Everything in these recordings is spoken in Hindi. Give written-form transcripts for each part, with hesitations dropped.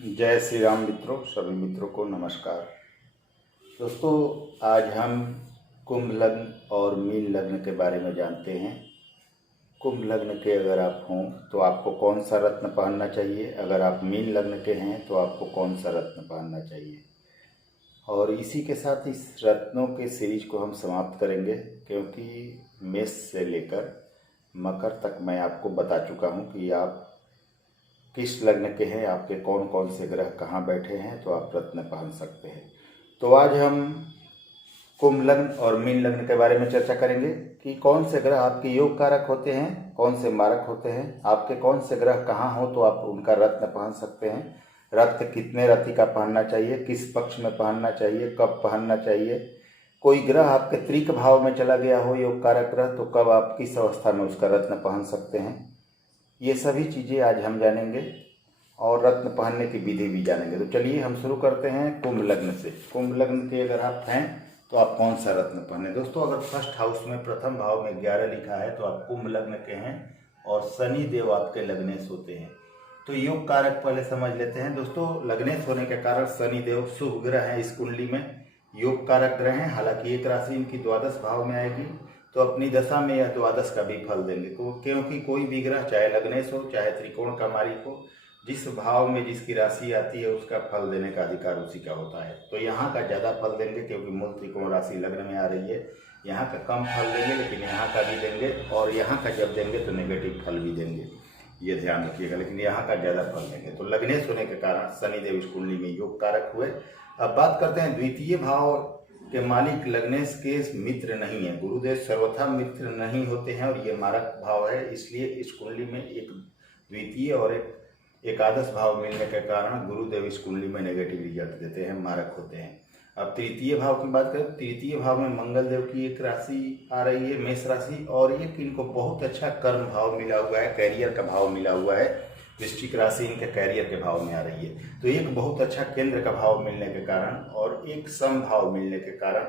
जय श्री राम मित्रों, सभी मित्रों को नमस्कार। दोस्तों, आज हम कुंभ लग्न और मीन लग्न के बारे में जानते हैं। कुंभ लग्न के अगर आप हों तो आपको कौन सा रत्न पहनना चाहिए, अगर आप मीन लग्न के हैं तो आपको कौन सा रत्न पहनना चाहिए। और इसी के साथ इस रत्नों के सीरीज को हम समाप्त करेंगे, क्योंकि मेष से लेकर मकर तक मैं आपको बता चुका हूं कि आप किस लग्न के हैं, आपके कौन कौन से ग्रह कहाँ बैठे हैं तो आप रत्न पहन सकते हैं। तो आज हम कुंभ लग्न और मीन लग्न के बारे में चर्चा करेंगे कि कौन से ग्रह आपके योग कारक होते हैं, कौन से मारक होते हैं, आपके कौन से ग्रह कहाँ हो तो आप उनका रत्न पहन सकते हैं। रत्न कितने रत्ती का पहनना चाहिए, किस पक्ष में पहनना चाहिए, कब पहनना चाहिए। कोई ग्रह आपके त्रिक भाव में चला गया हो, योग कारक ग्रह, तो कब आप किस अवस्था में उसका रत्न पहन सकते हैं। ये सभी चीज़ें आज हम जानेंगे और रत्न पहनने की विधि भी जानेंगे। तो चलिए हम शुरू करते हैं कुंभ लग्न से। कुंभ लग्न के अगर आप हैं तो आप कौन सा रत्न पहने। दोस्तों, अगर फर्स्ट हाउस में प्रथम भाव में 11 लिखा है तो आप कुंभ लग्न के हैं और शनि देव आपके लग्नेश होते हैं। तो योग कारक पहले समझ लेते हैं। दोस्तों, लग्नेश होने के कारण शनि देव शुभ ग्रह हैं, इस कुंडली में योग कारक ग्रह हैं। हालांकि एक राशि इनकी द्वादश भाव में आएगी तो अपनी दशा में यह द्वादश का भी फल देंगे, क्योंकि कोई भी ग्रह चाहे लग्नेश हो चाहे त्रिकोण का मालिक हो, जिस भाव में जिसकी राशि आती है उसका फल देने का अधिकार उसी का होता है। तो यहाँ का ज़्यादा फल देंगे क्योंकि मूल त्रिकोण राशि लग्न में आ रही है। यहाँ का कम फल देंगे, लेकिन यहाँ का भी देंगे, और यहाँ का जब देंगे तो नेगेटिव फल भी देंगे, ये ध्यान रखिएगा। लेकिन यहाँ का ज़्यादा फल देंगे। तो लग्नेश होने के कारण शनिदेव इस कुंडली में योग कारक हुए। अब बात करते हैं द्वितीय भाव के मालिक लग्नेश के मित्र नहीं है। गुरुदेव सर्वथा मित्र नहीं होते हैं और ये मारक भाव है, इसलिए इस कुंडली में एक द्वितीय और एक एकादश भाव मिलने के कारण गुरुदेव इस कुंडली में नेगेटिव रिजल्ट देते हैं, मारक होते हैं। अब तृतीय भाव की बात करें, तृतीय भाव में मंगल देव की एक राशि आ रही है, मेष राशि, और एक इनको बहुत अच्छा कर्म भाव मिला हुआ है, कैरियर का भाव मिला हुआ है। वृश्चिक राशि इनके कैरियर के भाव में आ रही है। तो एक बहुत अच्छा केंद्र का भाव मिलने के कारण और एक सम भाव मिलने के कारण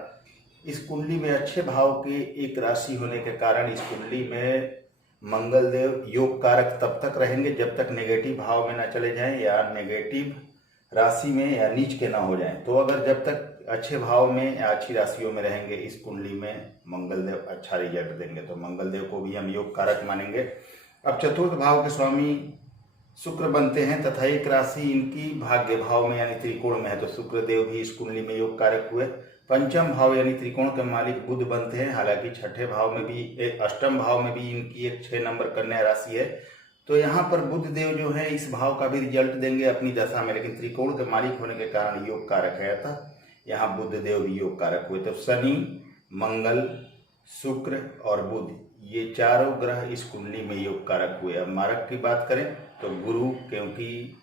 इस कुंडली में अच्छे भाव के एक राशि होने के कारण इस कुंडली में मंगल देव योग कारक तब तक रहेंगे जब तक नेगेटिव भाव में ना चले जाएं या नेगेटिव राशि में या नीच के ना हो जाएं। तो अगर जब तक अच्छे भाव में या अच्छी राशियों में रहेंगे इस कुंडली में मंगल देव अच्छा रिजल्ट देंगे। तो मंगल देव को भी हम योग कारक मानेंगे। अब चतुर्थ भाव के स्वामी शुक्र बनते हैं तथा एक राशि इनकी भाग्य भाव में यानी त्रिकोण में है, तो शुक्र देव भी इस कुंडली में योग कारक हुए। पंचम भाव यानी त्रिकोण के मालिक बुध बनते हैं। हालांकि छठे भाव में भी अष्टम भाव में भी इनकी एक 6 नंबर कन्या राशि है। तो यहाँ पर बुध देव जो है इस भाव का भी रिजल्ट देंगे अपनी दशा में, लेकिन त्रिकोण के मालिक होने के कारण योग कारक है, अतः यहाँ बुध देव भी योग कारक हुए। तो शनि, मंगल, शुक्र और बुध ये चारों ग्रह इस कुंडली में योग कारक हुए। अब मारक की बात करें तो गुरु, क्योंकि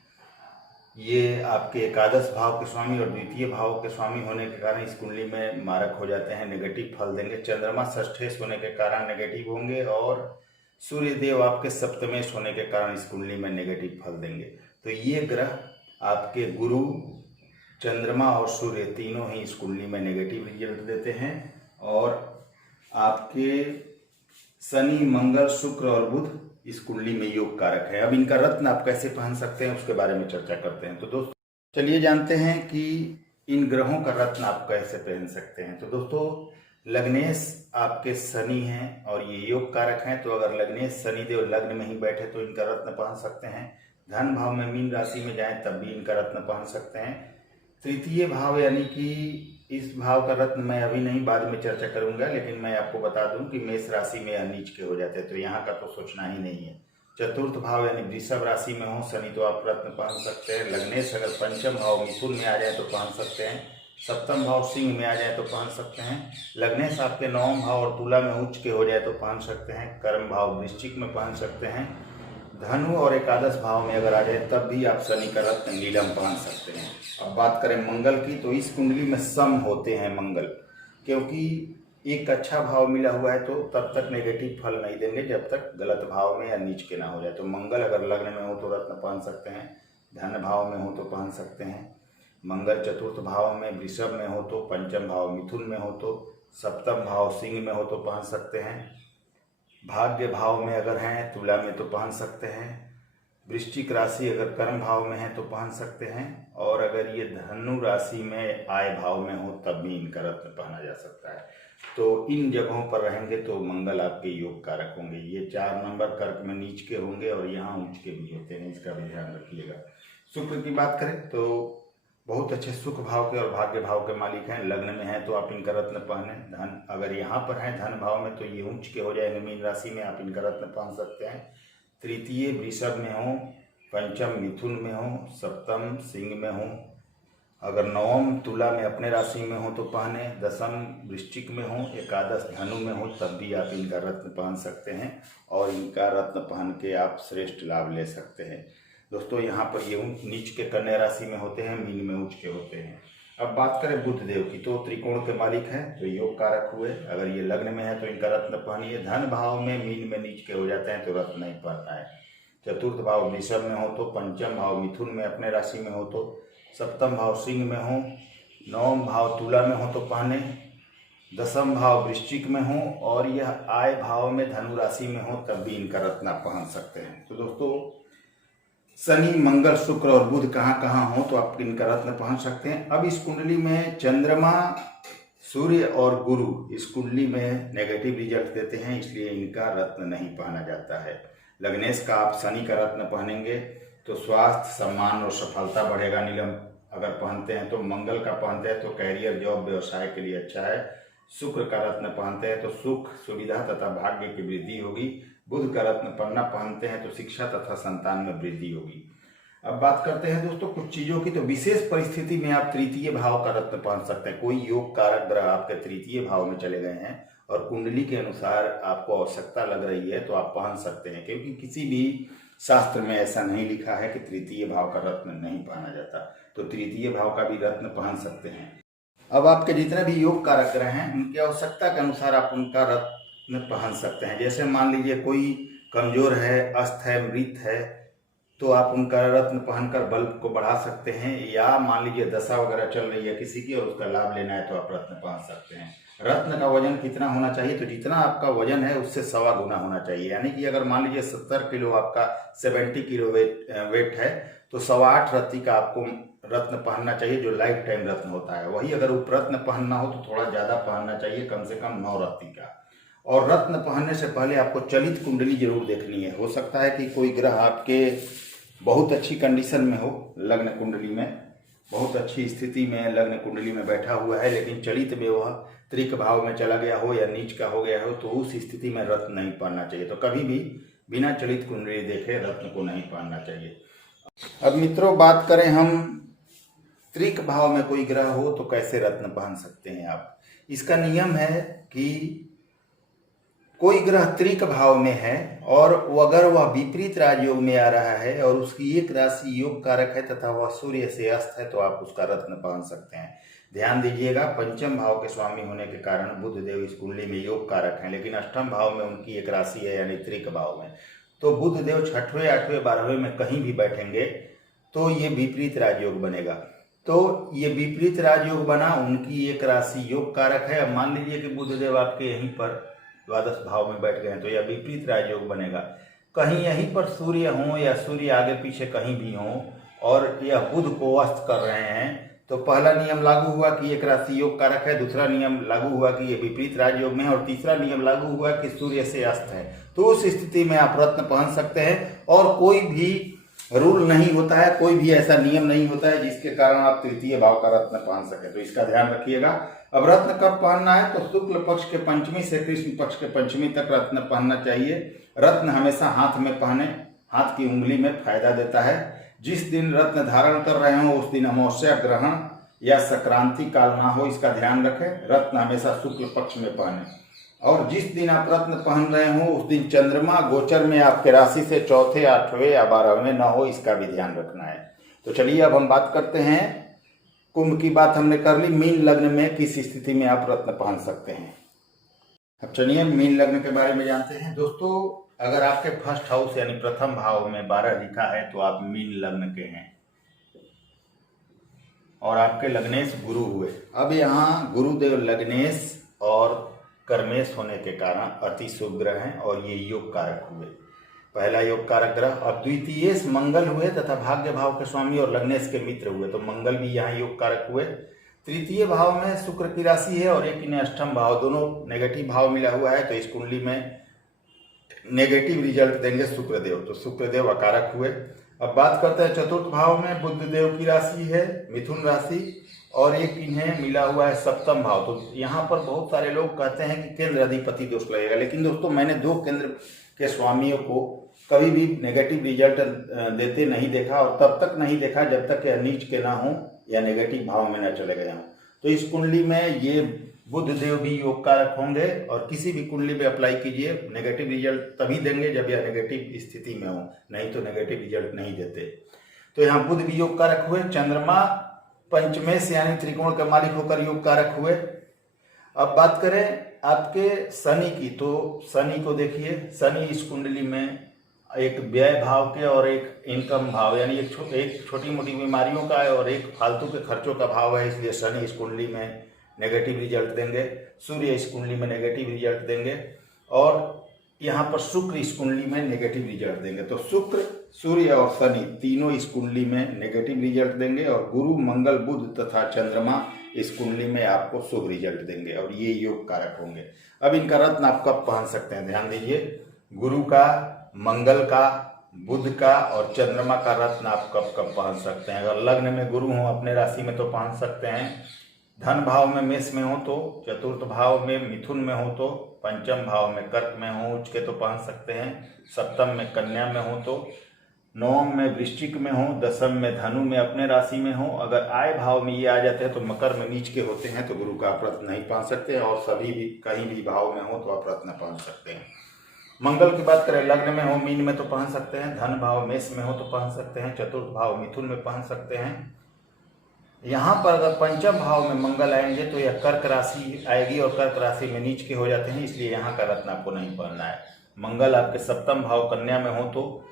ये आपके एकादश भाव के स्वामी और द्वितीय भाव के स्वामी होने के कारण इस कुंडली में मारक हो जाते हैं, नेगेटिव फल देंगे। चंद्रमा षष्ठेश होने के कारण नेगेटिव होंगे और सूर्य देव आपके सप्तमेश होने के कारण इस कुंडली में नेगेटिव फल देंगे। तो ये ग्रह आपके गुरु, चंद्रमा और सूर्य तीनों ही इस कुंडली में नेगेटिव रिजल्ट देते हैं। और आपके शनि, मंगल, शुक्र और बुध इस कुंडली में योग कारक है। अब इनका रत्न आप कैसे पहन सकते हैं उसके बारे में चर्चा करते हैं। तो दोस्तों चलिए जानते हैं कि इन ग्रहों का रत्न आप कैसे पहन सकते हैं। तो दोस्तों, लग्नेश आपके शनि हैं और ये योग कारक हैं, तो अगर लग्नेश शनिदेव लग्न में ही बैठे तो इनका रत्न पहन सकते हैं। धन भाव में मीन राशि में जाए तब भी इनका रत्न पहन सकते हैं। तृतीय भाव यानी कि इस भाव का रत्न मैं अभी नहीं, बाद में चर्चा करूंगा, लेकिन मैं आपको बता दूं कि मेष राशि में या नीच के हो जाते हैं, तो यहाँ का तो सोचना ही नहीं है। चतुर्थ भाव यानी वृषभ राशि में हो शनि तो आप रत्न पहन सकते हैं। लग्नेश अगर पंचम भाव मिथुन में आ जाए तो पहन सकते हैं। सप्तम भाव सिंह में आ जाए तो पहन सकते हैं। लग्नेश आपके नवम भाव और तुला में उच्च के हो जाए तो पहन सकते हैं। कर्म भाव वृश्चिक में पहन सकते हैं। धनु और एकादश भाव में अगर आ जाए तब भी आप शनि का रत्न नीलम पहन सकते हैं। अब बात करें मंगल की, तो इस कुंडली में सम होते हैं मंगल, क्योंकि एक अच्छा भाव मिला हुआ है तो तब तक नेगेटिव फल नहीं देंगे जब तक गलत भाव में या नीच के ना हो जाए। तो मंगल अगर लग्न में हो तो रत्न पहन सकते हैं, धन भाव में हो तो पहन सकते हैं। मंगल चतुर्थ भाव में वृषभ में हो तो, पंचम भाव मिथुन में हो तो, सप्तम भाव सिंह में हो तो पहन सकते हैं। भाग्य भाव में अगर हैं तुला में तो पहन सकते हैं। वृश्चिक राशि अगर कर्म भाव में है तो पहन सकते हैं, और अगर ये धनु राशि में आय भाव में हो तब भी इनका रत्न पहना जा सकता है। तो इन जगहों पर रहेंगे तो मंगल आपके योग कारक होंगे। ये 4 नंबर कर्क में नीच के होंगे और यहाँ ऊंच के भी होते हैं, इसका भी ध्यान रखिएगा। शुक्र की बात करें तो बहुत अच्छे सुख भाव के और भाग्य भाव के मालिक हैं। लग्न में है तो आप इनका रत्न पहने। धन अगर यहाँ पर है धन भाव में तो ये ऊंच के हो जाएंगे। मीन राशि में आप इनका रत्न पहन सकते हैं। तृतीय वृषभ में हो, पंचम मिथुन में हो, सप्तम सिंह में हो, अगर नवम तुला में अपने राशि में हो तो पहने, दसम वृश्चिक में हो, एकादश धनु में हो तब भी आप इनका रत्न पहन सकते हैं और इनका रत्न पहन के आप श्रेष्ठ लाभ ले सकते हैं। दोस्तों यहाँ पर ये नीच के कन्या राशि में होते हैं, मीन में उच्च के होते हैं। अब बात करें बुध देव की तो त्रिकोण के मालिक हैं तो योग कारक हुए। अगर ये लग्न में है तो इनका रत्न पहनिए। धन भाव में मीन में नीच के हो जाते हैं तो रत्न नहीं पहनना है। चतुर्थ भाव वृषभ में हो तो, पंचम भाव मिथुन में अपने राशि में हो तो, सप्तम भाव सिंह में हो, नवम भाव तुला में हो तो पहने, दसम भाव वृश्चिक में हो और यह आय भाव में धनु राशि में हो तब भी इनका रत्न पहन सकते हैं। तो दोस्तों शनि मंगल शुक्र और बुध कहाँ कहाँ हो तो आप इनका रत्न पहन सकते हैं। अब इस कुंडली में चंद्रमा सूर्य और गुरु इस कुंडली में नेगेटिव रिजल्ट देते हैं, इसलिए इनका रत्न नहीं पहना जाता है। लग्नेश का आप शनि का रत्न पहनेंगे तो स्वास्थ्य सम्मान और सफलता बढ़ेगा। नीलम अगर पहनते हैं तो, मंगल का पहनते हैं तो कैरियर जॉब व्यवसाय के लिए अच्छा है। शुक्र का रत्न पहनते हैं तो सुख सुविधा तथा भाग्य की वृद्धि होगी। बुध का रत्न पन्ना पहनते हैं तो शिक्षा तथा संतान में वृद्धि होगी। अब बात करते हैं दोस्तों कुछ चीज़ों की। तो विशेष परिस्थिति में आप तृतीय भाव का रत्न पहन सकते हैं। कोई योग कारक ग्रह आपके तृतीय भाव में चले गए हैं और कुंडली के अनुसार आपको आवश्यकता लग रही है तो आप पहन सकते हैं, क्योंकि किसी भी शास्त्र में ऐसा नहीं लिखा है कि तृतीय भाव का रत्न नहीं पहना जाता। तो तृतीय भाव का भी रत्न पहन सकते हैं। अब आपके जितने भी योग कारक ग्रह हैं उनकी आवश्यकता के अनुसार आप उनका रत्न पहन सकते हैं। जैसे मान लीजिए कोई कमजोर है, अस्त है, मृत है तो आप उनका रत्न पहनकर बल को बढ़ा सकते हैं। या मान लीजिए दशा वगैरह चल रही है किसी की और उसका लाभ लेना है तो आप रत्न पहन सकते हैं। रत्न का वजन कितना होना चाहिए? तो जितना आपका वजन है उससे 1.25 गुना होना चाहिए। यानी कि अगर मान लीजिए 70 किलो आपका 70 किलो वेट है तो 8.25 रत्ती का आपको रत्न पहनना चाहिए, जो लाइफ टाइम रत्न होता है। वही अगर उपरत्न पहनना हो तो थोड़ा ज़्यादा पहनना चाहिए, कम से कम 9 रत्ती का। और रत्न पहनने से पहले आपको चलित कुंडली जरूर देखनी है। हो सकता है कि कोई ग्रह आपके बहुत अच्छी कंडीशन में हो, लग्न कुंडली में बहुत अच्छी स्थिति में लग्न कुंडली में बैठा हुआ है, लेकिन चलित में वह त्रिक भाव में चला गया हो या नीच का हो गया हो तो उस स्थिति में रत्न नहीं पहनना चाहिए। तो कभी भी बिना चलित कुंडली देखे रत्न को नहीं पहनना चाहिए। अब मित्रों बात करें हम त्रिक भाव में कोई ग्रह हो तो कैसे रत्न पहन सकते हैं आप। इसका नियम है कि कोई ग्रह त्रिक भाव में है और अगर वह विपरीत राजयोग में आ रहा है और उसकी एक राशि योग कारक है तथा वह सूर्य से अस्त है तो आप उसका रत्न पहन सकते हैं। ध्यान दीजिएगा, पंचम भाव के स्वामी होने के कारण बुध देव इस कुंडली में योग कारक हैं, लेकिन अष्टम भाव में उनकी एक राशि है यानी त्रिक भाव में। तो बुध देव 6वें 8वें 12वें में कहीं भी बैठेंगे तो ये विपरीत राजयोग बनेगा। तो ये विपरीत राजयोग बना, उनकी एक राशि योग कारक है। अब मान लीजिए कि बुध देव आपके यहीं पर द्वादश भाव में बैठ गए हैं तो यह विपरीत राजयोग बनेगा। कहीं यहीं पर सूर्य हो या सूर्य आगे पीछे कहीं भी हो और यह बुध को अस्त कर रहे हैं तो पहला नियम लागू हुआ कि एक राशि योग कारक है, दूसरा नियम लागू हुआ कि ये विपरीत राजयोग में है और तीसरा नियम लागू हुआ कि सूर्य से अस्त है। तो उस स्थिति में आप रत्न पहन सकते हैं और कोई भी रूल नहीं होता है, कोई भी ऐसा नियम नहीं होता है जिसके कारण आप तृतीय भाव का रत्न पहन सके। तो इसका ध्यान रखिएगा। अब रत्न कब पहनना है तो शुक्ल पक्ष के पंचमी से कृष्ण पक्ष के पंचमी तक रत्न पहनना चाहिए। रत्न हमेशा हाथ में पहने, हाथ की उंगली में फायदा देता है। जिस दिन रत्न धारण कर रहे हो उस दिन अमावस्या ग्रहण या संक्रांति काल ना हो, इसका ध्यान रखें। रत्न हमेशा शुक्ल पक्ष में पहने और जिस दिन आप रत्न पहन रहे हो उस दिन चंद्रमा गोचर में आपके राशि से 4थे 8वें या 12वें न हो, इसका भी ध्यान रखना है। तो चलिए अब हम बात करते हैं, कुंभ की बात हमने कर ली। मीन लग्न में किस स्थिति में आप रत्न पहन सकते हैं। अब चलिए मीन लग्न के बारे में जानते हैं। दोस्तों अगर आपके फर्स्ट हाउस यानी प्रथम भाव में 12 लिखा है तो आप मीन लग्न के हैं और आपके लग्नेश गुरु हुए। अब यहाँ गुरुदेव लग्नेश और कर्मेश होने के कारण अति शुभ ग्रह हैं और ये योग कारक हुए। पहला योग कारक ग्रह, और द्वितीय मंगल हुए तथा भाग्य भाव के स्वामी और लग्नेश के मित्र हुए, तो मंगल भी यहाँ योग कारक हुए। तृतीय भाव में शुक्र की राशि है और एक इन्हें अष्टम भाव, दोनों नेगेटिव भाव मिला हुआ है, तो इस कुंडली में नेगेटिव रिजल्ट देंगे शुक्रदेव, तो शुक्रदेव अकारक हुए। अब बात करते हैं चतुर्थ भाव में बुध देव की राशि है मिथुन राशि, और एक इन्हें मिला हुआ है सप्तम भाव। तो यहाँ पर बहुत सारे लोग कहते हैं कि केंद्र अधिपति दोष लगेगा, लेकिन दोस्तों मैंने 2 केंद्र के स्वामियों को कभी भी नेगेटिव रिजल्ट देते नहीं देखा, और तब तक नहीं देखा जब तक यह नीच के ना हो या नेगेटिव भाव में न चले गए हों। तो इस कुंडली में ये बुध देव भी योग कारक होंगे, और किसी भी कुंडली में अप्लाई कीजिए, नेगेटिव रिजल्ट तभी देंगे जब यह नेगेटिव स्थिति में हो, नहीं तो नेगेटिव रिजल्ट नहीं देते। तो यहाँ बुध भी योग कारक हुए, चंद्रमा पंचमेश यानी त्रिकोण के मालिक होकर योग कारक हुए। अब बात करें आपके शनि की, तो शनि को देखिए, शनि इस कुंडली में एक व्यय भाव के और एक इनकम भाव यानी एक छोटी मोटी बीमारियों का है और एक फालतू के खर्चों का भाव है, इसलिए शनि इस कुंडली में नेगेटिव रिजल्ट देंगे। सूर्य इस कुंडली में नेगेटिव रिजल्ट देंगे, और यहाँ पर शुक्र इस कुंडली में नेगेटिव रिजल्ट देंगे। तो शुक्र, सूर्य और शनि तीनों इस कुंडली में नेगेटिव रिजल्ट देंगे, और गुरु, मंगल, बुध तथा चंद्रमा इस कुंडली में आपको शुभ रिजल्ट देंगे, और ये योग कारक होंगे। अब इनका रत्न आप कब पहन सकते हैं, ध्यान दीजिए, गुरु का, मंगल का, बुध का और चंद्रमा का रत्न आप कब कब पहन सकते हैं। अगर लग्न में गुरु हो अपने राशि में तो पहन सकते हैं, धन भाव में मेष में हो तो, चतुर्थ भाव में मिथुन में हो तो, पंचम भाव में कर्क में हो उच्च के तो पहन सकते हैं, सप्तम में कन्या में हो तो, नवम में वृश्चिक में हो, दसम में धनु में अपने राशि में हो। अगर आय भाव में ये आ जाते हैं तो मकर में नीच के होते हैं तो गुरु का आप रत्न नहीं पहन सकते हैं, और सभी भी कहीं भी भाव में हो तो आप रत्न पहन सकते हैं। मंगल की बात करें, लग्न में हो मीन में तो पहन सकते हैं, धन भाव मेष में हो तो पहन सकते हैं, चतुर्थ भाव मिथुन में पहन सकते हैं। यहाँ पर अगर पंचम भाव में मंगल आएंगे तो यह कर्क राशि आएगी, और कर्क राशि में नीच के हो जाते हैं, इसलिए यहाँ का रत्न आपको नहीं पहनना है। मंगल आपके सप्तम भाव कन्या में हो तो,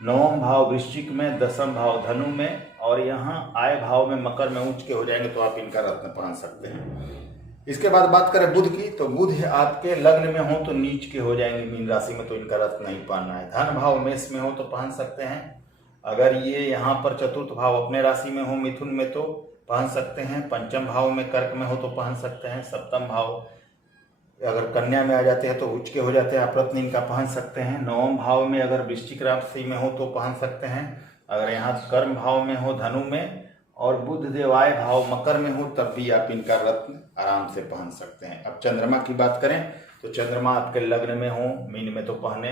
नवम भाव वृश्चिक में, दसम भाव धनु में, और यहाँ आय भाव में मकर में उच्च के हो जाएंगे तो आप इनका रत्न पहन सकते हैं। इसके बाद बात करें बुध की, तो बुध आपके लग्न में हो तो नीच के हो जाएंगे मीन राशि में, तो इनका रत्न नहीं पहनना है। धन भाव मेष में हो तो पहन सकते हैं, अगर ये यहाँ पर चतुर्थ भाव अपने राशि में हो मिथुन में तो पहन सकते हैं, पंचम भाव में कर्क में हो तो पहन सकते हैं, सप्तम भाव अगर कन्या में आ जाते हैं तो उच्च के हो जाते हैं, आप रत्न इनका पहन सकते हैं। नवम भाव में अगर वृश्चिक राशि में हो तो पहन सकते हैं, अगर यहाँ कर्म भाव में हो धनु में, और बुध देवाय भाव मकर में हो तब भी आप इनका रत्न आराम से पहन सकते हैं। अब चंद्रमा की बात करें तो चंद्रमा आपके लग्न में हो मीन में तो पहने,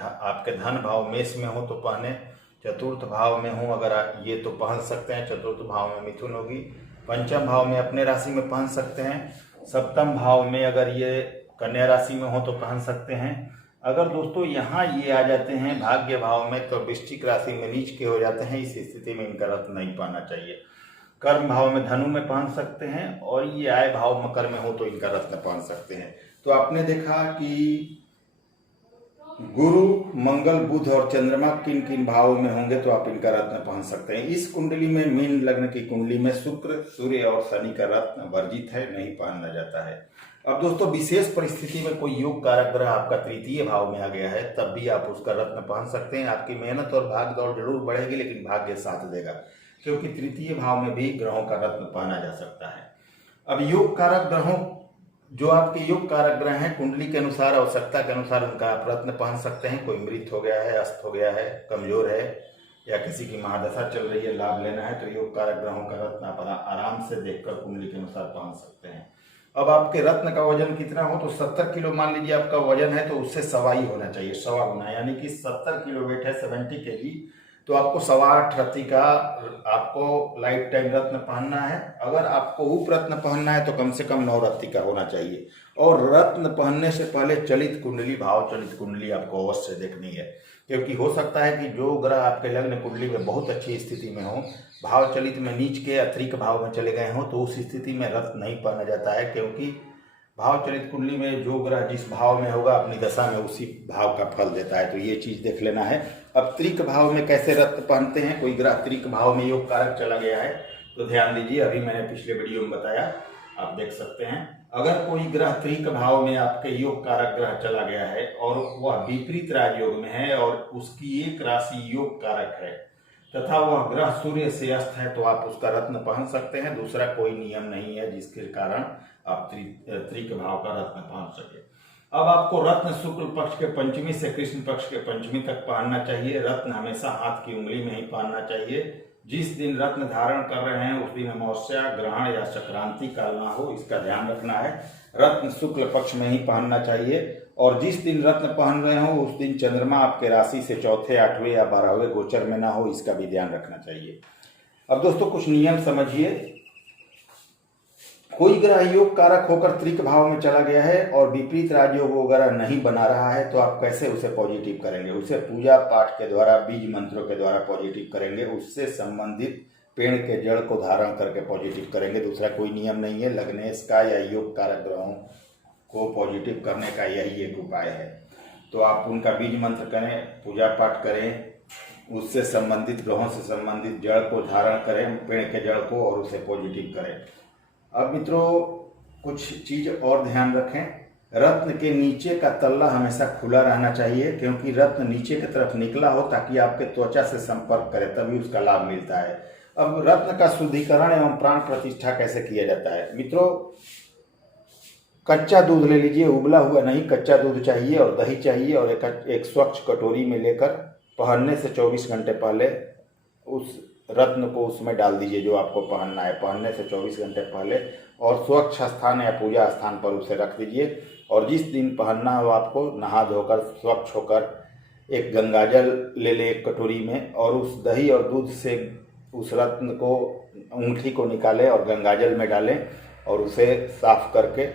आपके धन भाव मेष में हो तो पहने, चतुर्थ भाव में हो अगर ये तो पहन सकते हैं, चतुर्थ भाव में मिथुन होगी, पंचम भाव में अपने राशि में पहन सकते हैं, सप्तम भाव में अगर ये कन्या राशि में हो तो पहन सकते हैं। अगर दोस्तों यहाँ ये आ जाते हैं भाग्य भाव में तो वृश्चिक राशि में नीच के हो जाते हैं, इस स्थिति में इनका रत्न नहीं पहनना चाहिए। कर्म भाव में धनु में पहन सकते हैं, और ये आय भाव मकर में हो तो इनका रत्न पहन सकते हैं। तो आपने देखा कि गुरु, मंगल, बुध और चंद्रमा किन किन भावों में होंगे तो आप इनका रत्न पहन सकते हैं। इस कुंडली में मीन लग्न की कुंडली में शुक्र, सूर्य और शनि का रत्न वर्जित है, नहीं पहना जाता है। अब दोस्तों विशेष परिस्थिति में कोई योग कारक ग्रह आपका तृतीय भाव में आ गया है तब भी आप उसका रत्न पहन सकते हैं। आपकी मेहनत और भाग दौड़ जरूर बढ़ेगी, लेकिन भाग्य साथ देगा, क्योंकि तृतीय भाव में भी ग्रहों का रत्न पहना जा सकता है। अब योग कारक ग्रहों, जो आपके योग कारक ग्रह हैं कुंडली के अनुसार, आवश्यकता के अनुसार उनका आप रत्न पहन सकते हैं। कोई मृत हो गया है, अस्त हो गया है, कमजोर है, या किसी की महादशा चल रही है, लाभ लेना है, तो योग कारक ग्रहों का रत्न आप आराम से देखकर कुंडली के अनुसार पहन सकते हैं। अब आपके रत्न का वजन कितना हो तो 70 किलो मान लीजिए आपका वजन है, तो उससे सवा ही होना चाहिए, सवा गुना, यानी कि 70 किलो वेट है 70 kg, तो आपको 8.25 रत्ती का आपको लाइफ टाइम रत्न पहनना है। अगर आपको उप रत्न पहनना है तो कम से कम 9 रत्ती का होना चाहिए। और रत्न पहनने से पहले चलित कुंडली, भाव चलित कुंडली आपको अवश्य देखनी है, क्योंकि हो सकता है कि जो ग्रह आपके लग्न कुंडली में बहुत अच्छी स्थिति में हो, भाव चलित में नीच के अतिरिक्त भाव में चले गए हों, तो उस स्थिति में रत्न नहीं पहना जाता है, क्योंकि भाव चलित कुंडली में जो ग्रह जिस भाव में होगा अपनी दशा में उसी भाव का फल देता है, तो ये चीज देख लेना है। अब त्रिक भाव में कैसे रत्न पहनते हैं, कोई ग्रह त्रिक भाव में योग कारक चला गया है तो ध्यान दीजिए, अभी मैंने पिछले वीडियो में बताया, आप देख सकते हैं। अगर कोई ग्रह त्रिक भाव में आपके योग कारक ग्रह चला गया है और वह विपरीत राजयोग में है और उसकी एक राशि योग कारक है तथा वह ग्रह सूर्य से अस्त है तो आप उसका रत्न पहन सकते हैं। दूसरा कोई नियम नहीं है जिसके कारण आप त्रिक भाव का रत्न पहन सके। अब आपको रत्न शुक्ल पक्ष के पंचमी से कृष्ण पक्ष के पंचमी तक पहनना चाहिए। रत्न हमेशा हाथ की उंगली में ही पहनना चाहिए। जिस दिन रत्न धारण कर रहे हैं उस दिन अमावस्या, ग्रहण या संक्रांति काल ना हो, इसका ध्यान रखना है। रत्न शुक्ल पक्ष में ही पहनना चाहिए और जिस दिन रत्न पहन रहे हो उस दिन चंद्रमा आपके राशि से चौथे, आठवें या 12वें गोचर में ना हो, इसका भी ध्यान रखना चाहिए। अब दोस्तों कुछ नियम समझिए। कोई ग्रह योग कारक होकर त्रिक भाव में चला गया है और विपरीत राजयोग वगैरह नहीं बना रहा है तो आप कैसे उसे पॉजिटिव करेंगे? उसे पूजा पाठ के द्वारा, बीज मंत्रों के द्वारा पॉजिटिव करेंगे। उससे संबंधित पेड़ के जड़ को धारण करके पॉजिटिव करेंगे। दूसरा कोई नियम नहीं है। लग्नेश का या योग कारक ग्रहों को पॉजिटिव करने का यही एक उपाय है। तो आप उनका बीज मंत्र करें, पूजा पाठ करें, उससे संबंधित ग्रहों से संबंधित जड़ को धारण करें, पेड़ के जड़ को, और उसे पॉजिटिव करें। अब मित्रों कुछ चीज और ध्यान रखें। रत्न के नीचे का तल्ला हमेशा खुला रहना चाहिए क्योंकि रत्न नीचे की तरफ निकला हो ताकि आपके त्वचा से संपर्क करे, तभी उसका लाभ मिलता है। अब रत्न का शुद्धिकरण एवं प्राण प्रतिष्ठा कैसे किया जाता है? मित्रों कच्चा दूध ले लीजिए, उबला हुआ नहीं, कच्चा दूध चाहिए और दही चाहिए और एक स्वच्छ कटोरी में लेकर पहनने से 24 घंटे पहले उस रत्न को उसमें डाल दीजिए जो आपको पहनना है। पहनने से 24 घंटे पहले और स्वच्छ स्थान या पूजा स्थान पर उसे रख दीजिए और जिस दिन पहनना हो आपको नहा धोकर स्वच्छ होकर एक गंगाजल ले ले एक कटोरी में और उस दही और दूध से उस रत्न को, अंगूठी को निकालें और गंगाजल में डालें और उसे साफ करके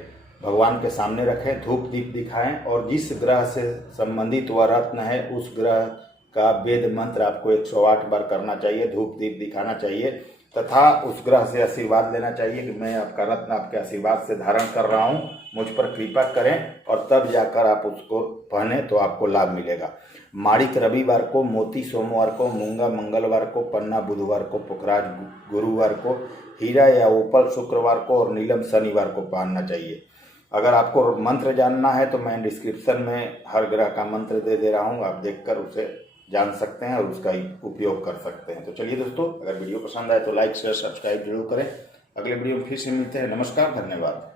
भगवान के सामने रखें। धूप दीप दिखाएं और जिस ग्रह से संबंधित वह रत्न है उस ग्रह का वेद मंत्र आपको 108 बार करना चाहिए, धूप दीप दिखाना चाहिए तथा उस ग्रह से आशीर्वाद लेना चाहिए कि मैं आपका रत्न आपके आशीर्वाद से धारण कर रहा हूँ, मुझ पर कृपा करें, और तब जाकर आप उसको पहने तो आपको लाभ मिलेगा। माणिक रविवार को, मोती सोमवार को, मूंगा मंगलवार को, पन्ना बुधवार को, पुखराज गुरुवार को, हीरा या ओपल शुक्रवार को और नीलम शनिवार को पहनना चाहिए। अगर आपको मंत्र जानना है तो मैं डिस्क्रिप्शन में हर ग्रह का मंत्र दे रहा हूँ, आप देखकर उसे जान सकते हैं और उसका उपयोग कर सकते हैं। तो चलिए दोस्तों, अगर वीडियो पसंद आए तो लाइक शेयर सब्सक्राइब जरूर करें। अगले वीडियो में फिर से मिलते हैं। नमस्कार, धन्यवाद।